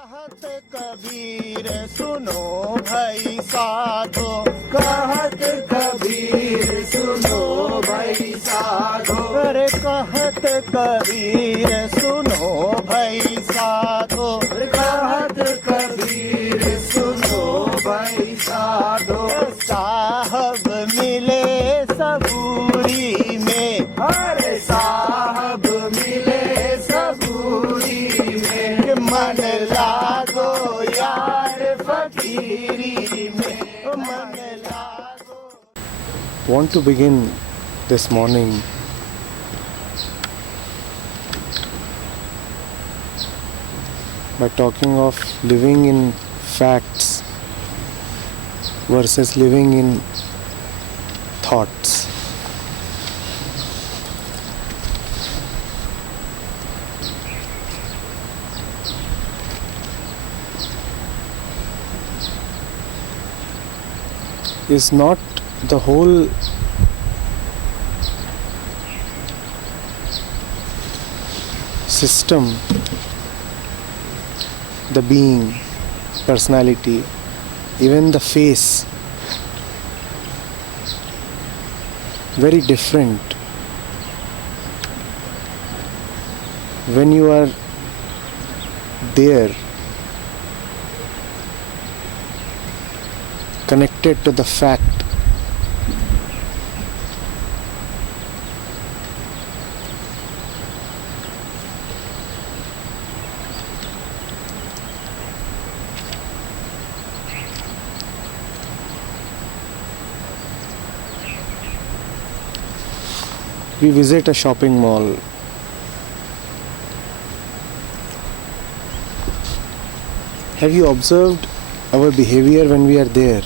कहत कबीर सुनो भाई साधो, कहत कबीर सुनो भाई साधो, अरे कहत कबीर सुनो भाई साधो, कहत कबीर सुनो भाई साधो। साहब मिले सबूरी में, अरे साहब मिले सबूरी में, मन लागो यार फकीरी में, मन लागो। Want to begin this morning by talking of living in facts versus living in thoughts. Is not the whole system, the being, personality, even the face, very different when you are there, connected to the fact. We visit a shopping mall. Have you observed our behavior when we are there?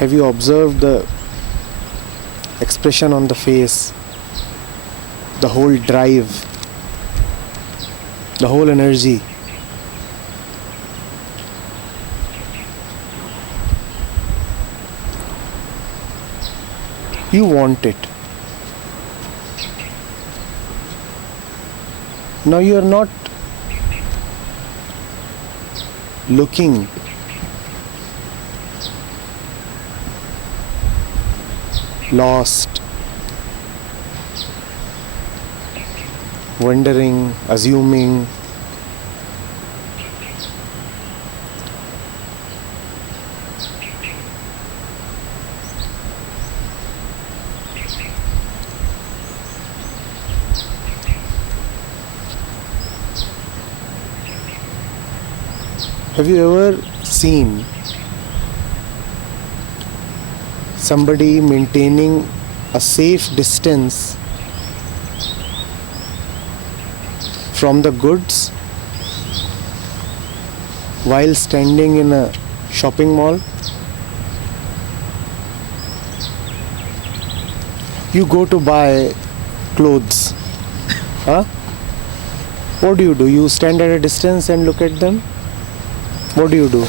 Have you observed the expression on the face, the whole drive, the whole energy? You want it. Now you are not looking lost, wondering, assuming. Have you ever seen somebody maintaining a safe distance from the goods while standing in a shopping mall? You go to buy clothes, huh? What do? You stand at a distance and look at them? What do?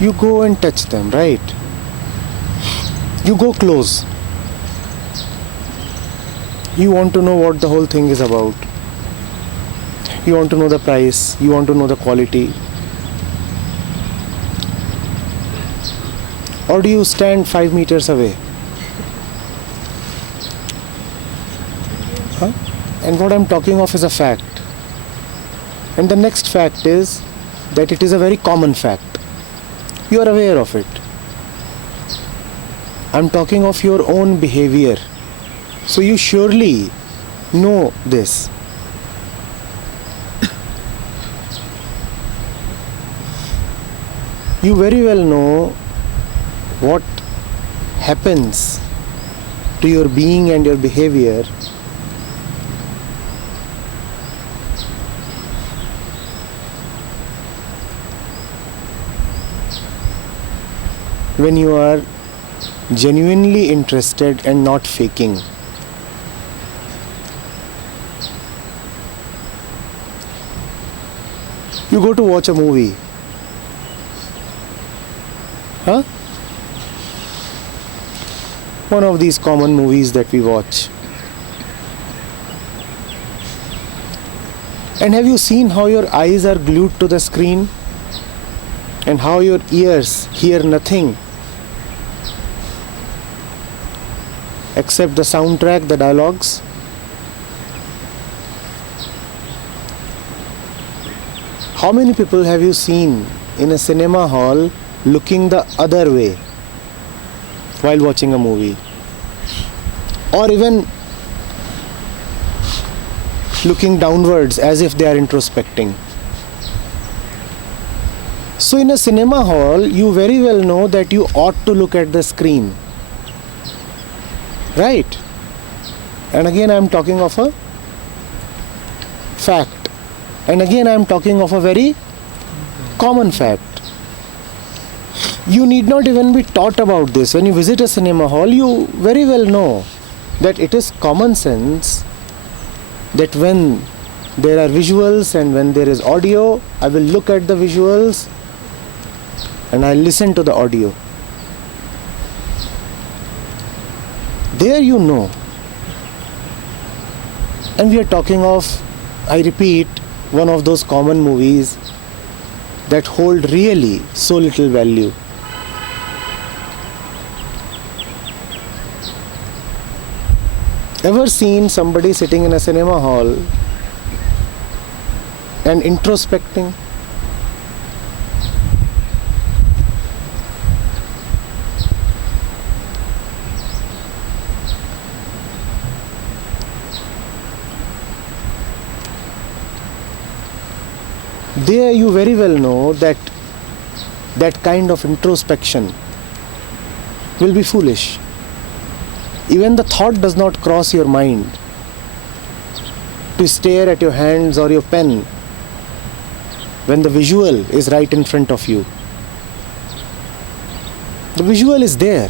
You go and touch them, right? You go close. You want to know what the whole thing is about. You want to know the price. You want to know the quality. Or do you stand 5 meters away? Huh? And what I'm talking of is a fact. And the next fact is that it is a very common fact. You are aware of it. I'm talking of your own behavior. So you surely know this. You very well know what happens to your being and your behavior when you are genuinely interested and not faking. You go to watch a movie. Huh? One of these common movies that we watch. And have you seen how your eyes are glued to the screen and how your ears hear nothing except the soundtrack, the dialogues? How many people have you seen in a cinema hall looking the other way while watching a movie? Or even looking downwards as if they are introspecting. So in a cinema hall, you very well know that you ought to look at the screen. Right? And again I am talking of a fact. And again I am talking of a very common fact. You need not even be taught about this. When you visit a cinema hall, you very well know that it is common sense that when there are visuals and when there is audio, I will look at the visuals and I listen to the audio. There you know. And we are talking of, I repeat, one of those common movies that hold really so little value. Ever seen somebody sitting in a cinema hall and introspecting? There you very well know that that kind of introspection will be foolish. Even the thought does not cross your mind to stare at your hands or your pen when the visual is right in front of you. The visual is there.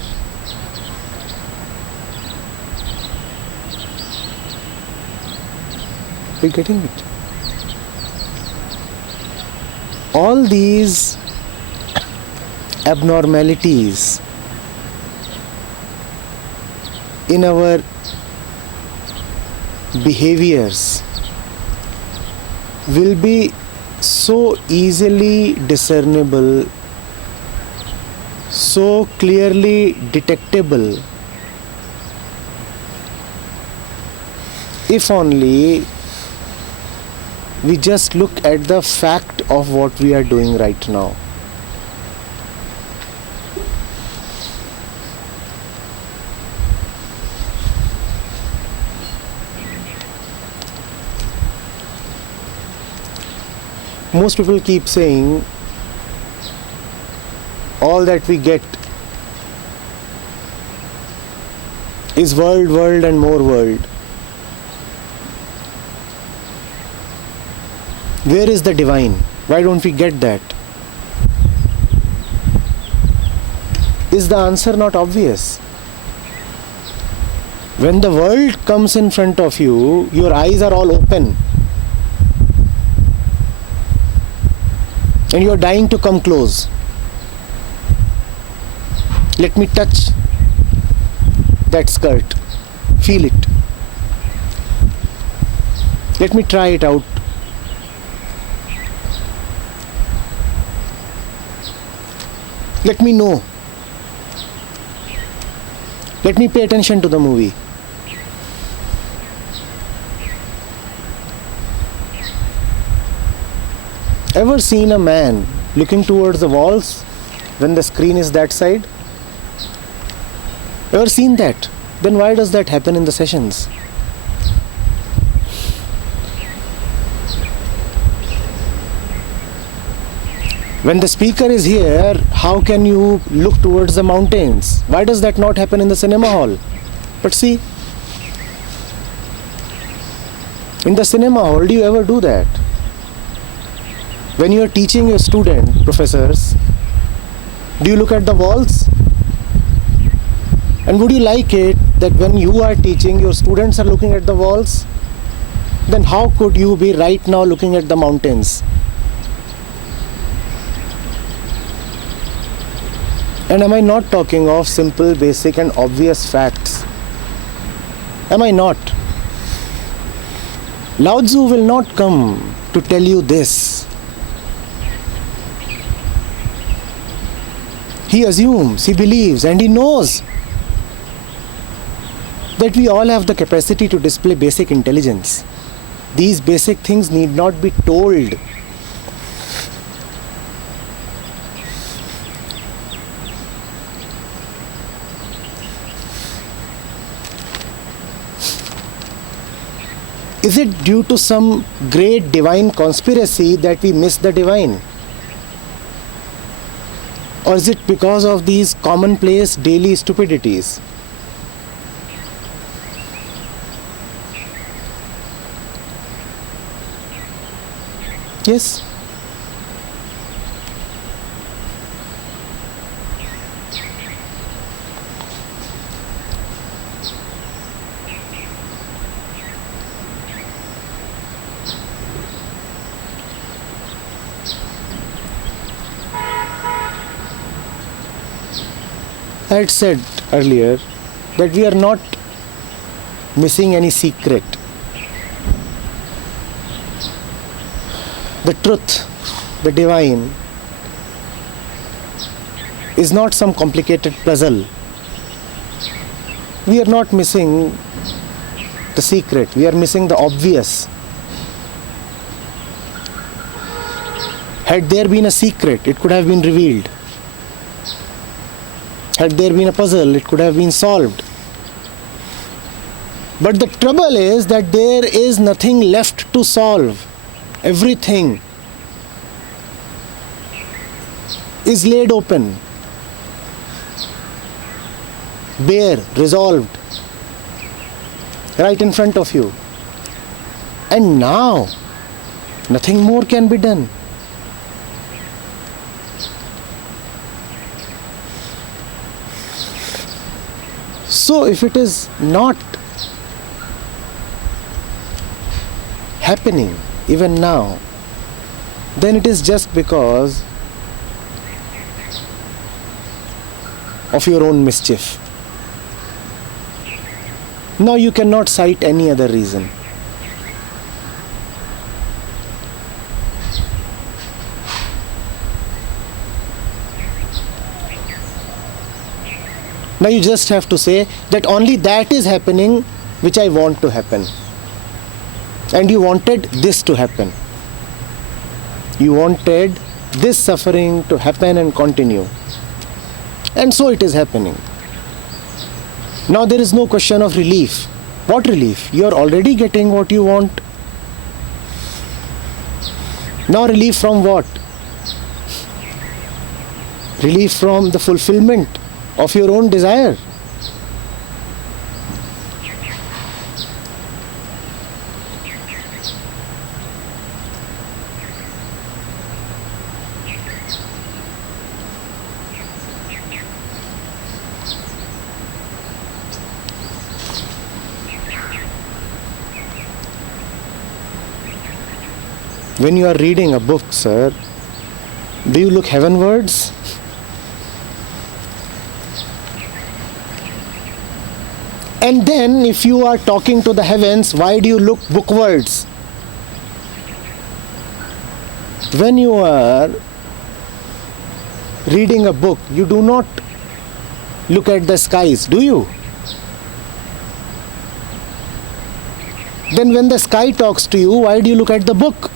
Are you getting it? All these abnormalities in our behaviors will be so easily discernible, so clearly detectable, if only we just look at the fact of what we are doing right now. Most people keep saying all that we get is world, world and more world. Where is the divine? Why don't we get that? Is the answer not obvious? When the world comes in front of you, your eyes are all open. And you are dying to come close. Let me touch that skirt. Feel it. Let me try it out. Let me know. Let me pay attention to the movie. Ever seen a man looking towards the walls when the screen is that side? Ever seen that? Then why does that happen in the sessions? When the speaker is here, how can you look towards the mountains? Why does that not happen in the cinema hall? But see, in the cinema hall, do you ever do that? When you are teaching your student, professors, do you look at the walls? And would you like it that when you are teaching, your students are looking at the walls? Then how could you be right now looking at the mountains? And am I not talking of simple, basic and obvious facts? Am I not? Lao Tzu will not come to tell you this. He assumes, he believes, and he knows that we all have the capacity to display basic intelligence. These basic things need not be told. Is it due to some great divine conspiracy that we miss the divine? Or is it because of these commonplace daily stupidities? Yes. I had said earlier that we are not missing any secret. The truth, the divine, is not some complicated puzzle. We are not missing the secret, we are missing the obvious. Had there been a secret, it could have been revealed. Had there been a puzzle, it could have been solved. But the trouble is that there is nothing left to solve. Everything is laid open, bare, resolved, right in front of you. And now, nothing more can be done. So if it is not happening even now, then it is just because of your own mischief. Now you cannot cite any other reason. Now you just have to say that only that is happening which I want to happen. And you wanted this to happen. You wanted this suffering to happen and continue. And so it is happening. Now there is no question of relief. What relief? You are already getting what you want. Now relief from what? Relief from the fulfillment of your own desire. When you are reading a book, sir, do you look heavenwards? And then if you are talking to the heavens, why do you look bookwards? When you are reading a book, you do not look at the skies, do you? Then when the sky talks to you, why do you look at the book?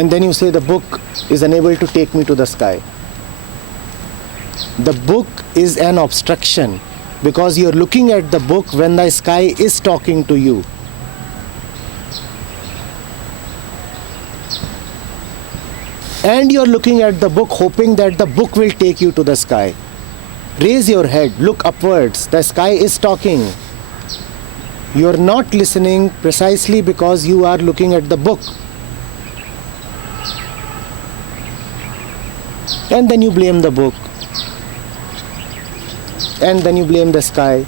And then you say the book is unable to take me to the sky. The book is an obstruction because you are looking at the book when the sky is talking to you. And you are looking at the book hoping that the book will take you to the sky. Raise your head, look upwards, the sky is talking. You are not listening precisely because you are looking at the book. And then you blame the book. And then you blame the sky.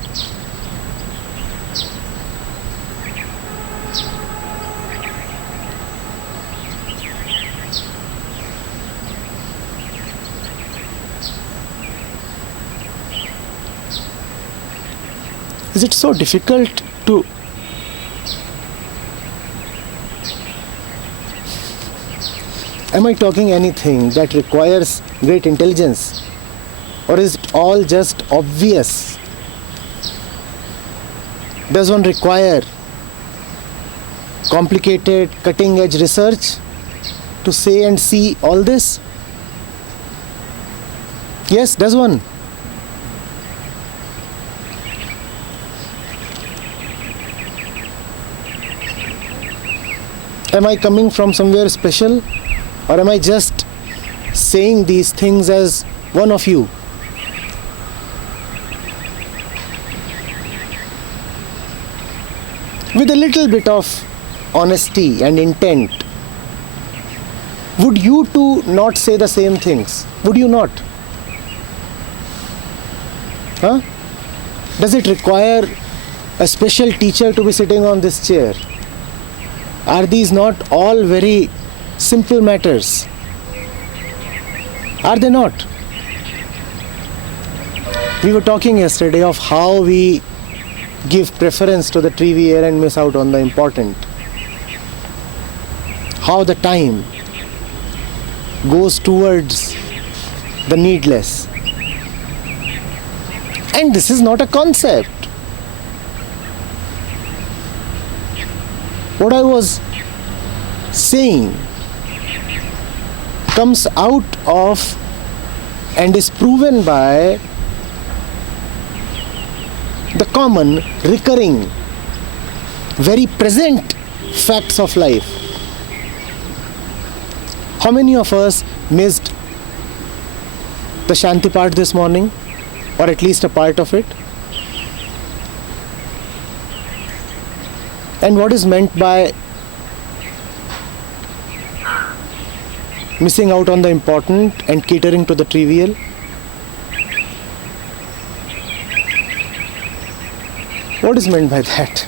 Is it so difficult to am I talking anything that requires great intelligence? Or is it all just obvious? Does one require complicated, cutting-edge research to say and see all this? Yes, does one? Am I coming from somewhere special? Or am I just saying these things as one of you? With a little bit of honesty and intent, would you too not say the same things? Would you not? Huh? Does it require a special teacher to be sitting on this chair? Are these not all very simple matters? Are they not? We were talking yesterday of how we give preference to the trivial and miss out on the important. How the time goes towards the needless. And this is not a concept. What I was saying comes out of and is proven by the common, recurring, very present facts of life. How many of us missed the Shanti part this morning? Or at least a part of it? And what is meant by missing out on the important and catering to the trivial? What is meant by that?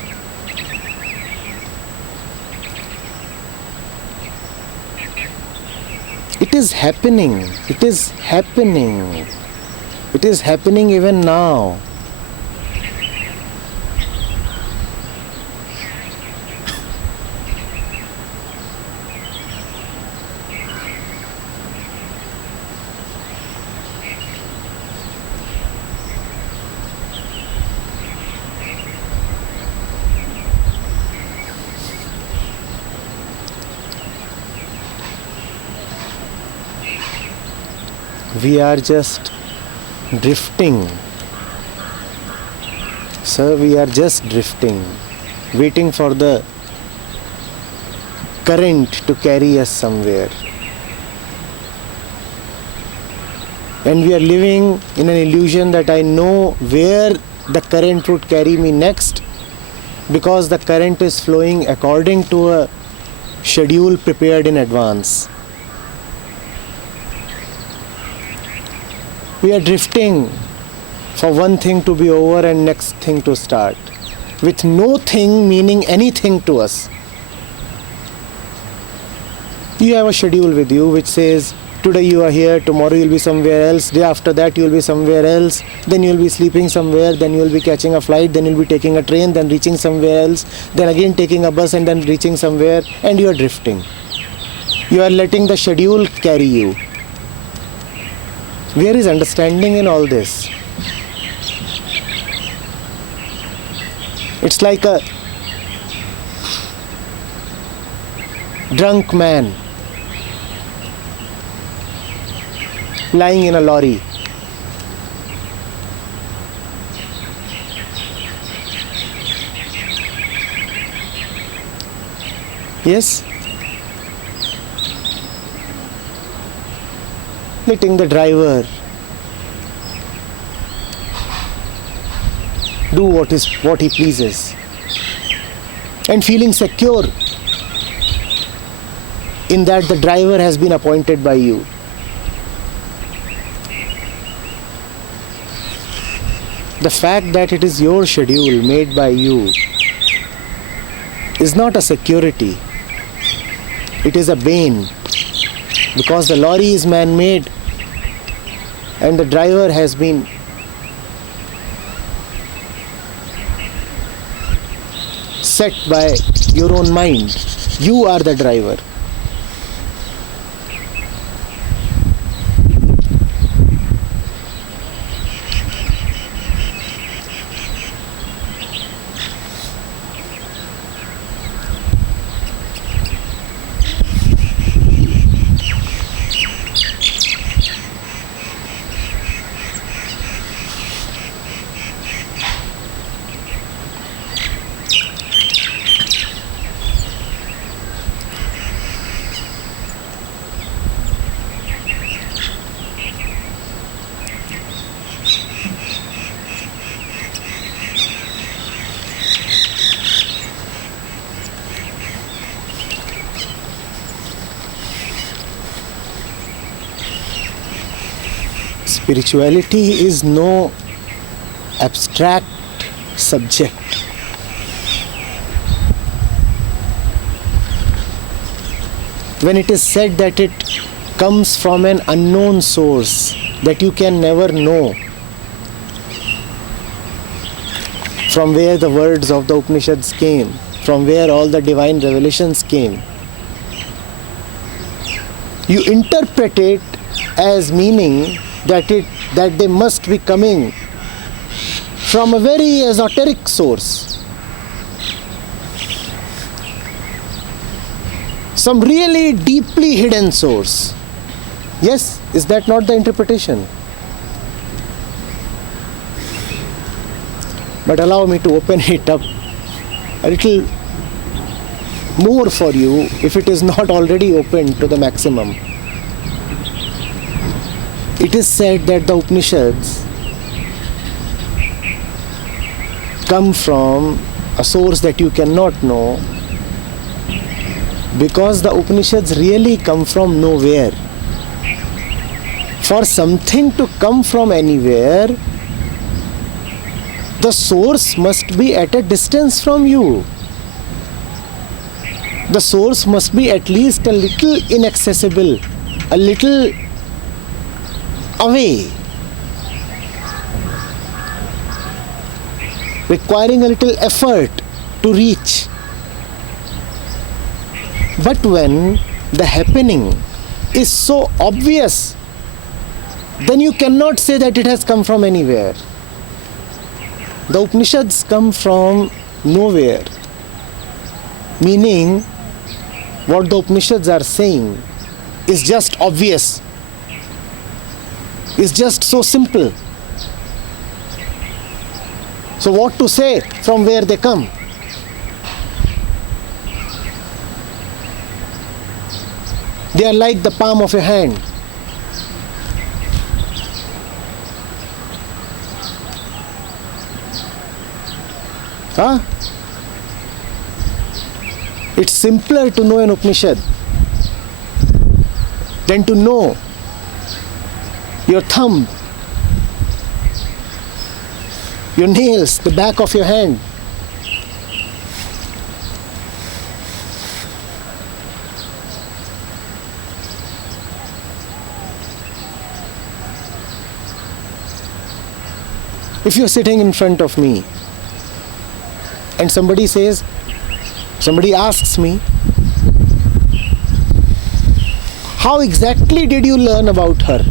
It is happening. It is happening. It is happening even now. We are just drifting. Sir, we are just drifting, waiting for the current to carry us somewhere. And we are living in an illusion that I know where the current would carry me next, because the current is flowing according to a schedule prepared in advance. We are drifting for one thing to be over and next thing to start, with no thing meaning anything to us. You have a schedule with you which says, today you are here, tomorrow you will be somewhere else, day after that you will be somewhere else, then you will be sleeping somewhere, then you will be catching a flight, then you will be taking a train, then reaching somewhere else, then again taking a bus and then reaching somewhere, and you are drifting. You are letting the schedule carry you. Where is understanding in all this? It's like a drunk man lying in a lorry. Yes? Letting the driver do what he pleases, and feeling secure in that the driver has been appointed by you. The fact that it is your schedule made by you is not a security. It is a bane, because the lorry is man-made and the driver has been set by your own mind. You are the driver. Spirituality is no abstract subject. When it is said that it comes from an unknown source that you can never know from where the words of the Upanishads came, from where all the divine revelations came, you interpret it as meaning that they must be coming from a very esoteric source, some really deeply hidden source. Yes, is that not the interpretation? But allow me to open it up a little more for you if it is not already open to the maximum. It is said that the Upanishads come from a source that you cannot know, because the Upanishads really come from nowhere. For something to come from anywhere, the source must be at a distance from you. The source must be at least a little inaccessible, a little away, requiring a little effort to reach. But when the happening is so obvious, then you cannot say that it has come from anywhere. The Upanishads come from nowhere, meaning what the Upanishads are saying is just obvious, is just so simple. So what to say from where they come? They are like the palm of your hand. Huh? It's simpler to know an Upanishad than to know your thumb, your nails, the back of your hand. If you're sitting in front of me and somebody asks me, how exactly did you learn about her?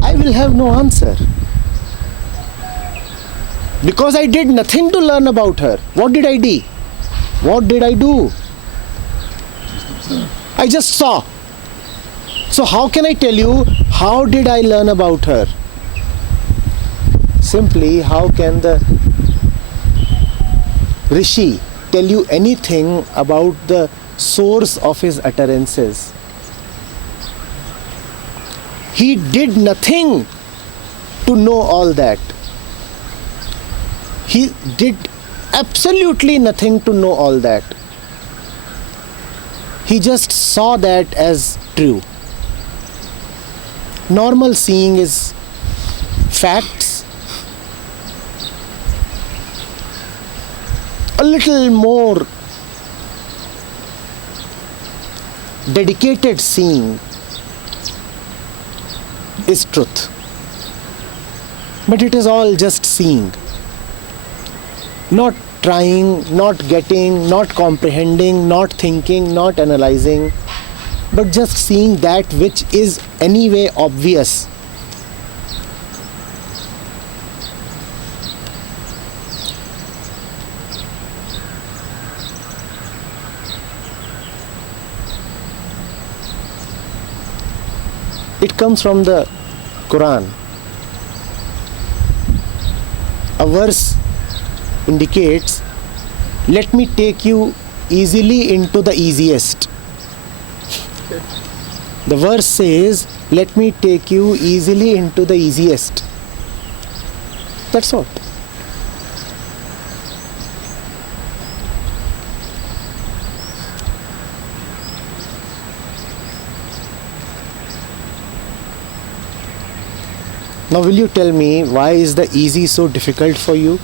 I will have no answer, because I did nothing to learn about her. What did I do? What did I do? I just saw. So how can I tell you how did I learn about her? Simply, how can the Rishi tell you anything about the source of his utterances? He did nothing to know all that. He did absolutely nothing to know all that. He just saw that as true. Normal seeing is facts. A little more dedicated seeing is truth. But it is all just seeing. Not trying, not getting, not comprehending, not thinking, not analyzing, but just seeing that which is anyway obvious. It comes from the Quran. A verse indicates, let me take you easily into the easiest. The verse says, let me take you easily into the easiest. That's all. Now will you tell me, why is the easy so difficult for you?